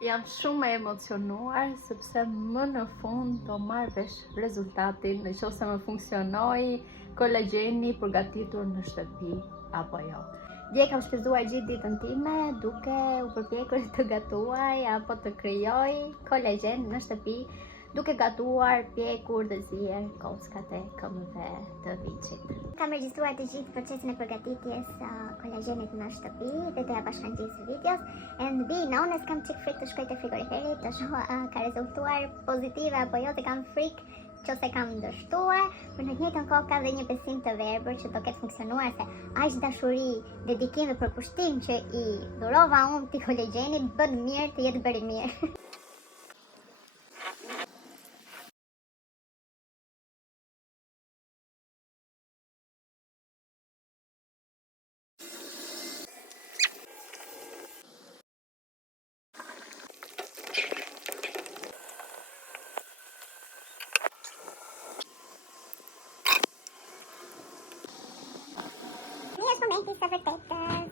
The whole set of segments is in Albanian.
Jam shumë e emocionuar sepse më në fund do marr vesh rezultatin nëse më funksionoi kolagjeni përgatitur në shtëpi apo jo. Dje kam shpenzuar gjithë ditën time duke u përpjekur të gatuaj apo të krijoj kolagjen në shtëpi, duke gatuar, pjekur dhe zier kockat e këmbëve të Viçit. Kam regjistruar të gjithë procesin e përgatitjes kolagjenit në shtëpi dhe do ja bashkangjisë videos. E në being honest, kam çik frikë të shkoj te frigoriferi të shoh ka rezultuar pozitive apo jo, se kam frikë që kam ndështuar, por në të njëjtën kohë ka dhe një besim të verbër që do ketë funksionuar, se aq dashuri, dedikim dhe përkushtim që i dhurova unë ti kolagjenit bën mirë të jetë bëri mirë. Momentos së vërtetës.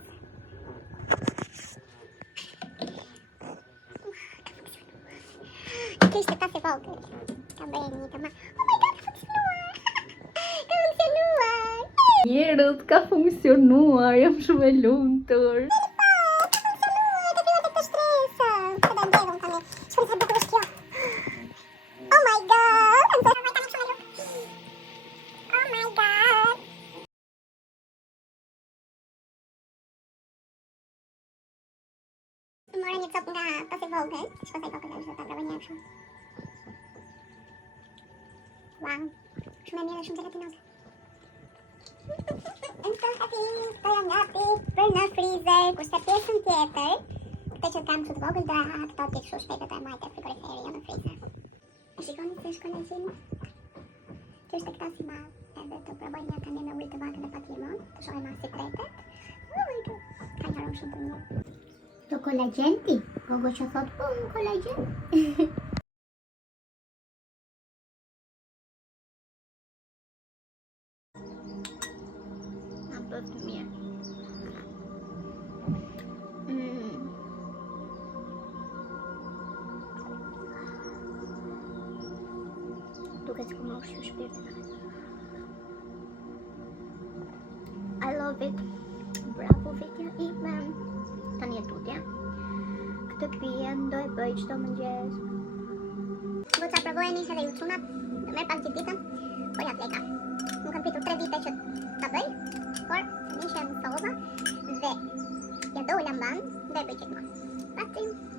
Kishte pas e vogël. Ka bërë një të ma. Oh my god, ka funksionuar! Ka funksionuar! Njerëz, ka funksionuar, jam shumë e lumtur. Ka funksionuar, ka filluar të shtresa. Ka da ndedhëm tani. Shkëm sa bukur është kjo. Oh my god! Oh my god! Morë një copë nga pas e vogël, shko sa i vogël është dhe ta brava një shumë. Wow, shumë e mirë dhe shumë gelatinoze. Të happy, të jam gati për në freezer, kurse pjesën tjetër, këtë që kam shumë të vogël dhe këto t'i këshu shpejt dhe të majtë e frigoriferi jo në freezer. E shikoni se shko në gjimë? Kjo është e këta si malë, edhe të provoj një të një me ujtë të vakë dhe pak limon, të shohë ma sekretet. Oh my god, ka një aromë shumë të mirë. To kolagjen ti? Gogo që thot po në kolagjen? Na bëf mirë. Duket sikur më ushqy shpirtin. I love it. Bravo Vitja ime. Tani e tutja. Këtë krije do e bëj çdo mëngjes. Goca provojeni edhe ju çuna. Do merr pak gjithë ditën, po ja pleka. Nuk kam pritur 3 vite që ta bëj, por nishem sova dhe ja do u lamban dhe bëj gjithmonë. Patrim.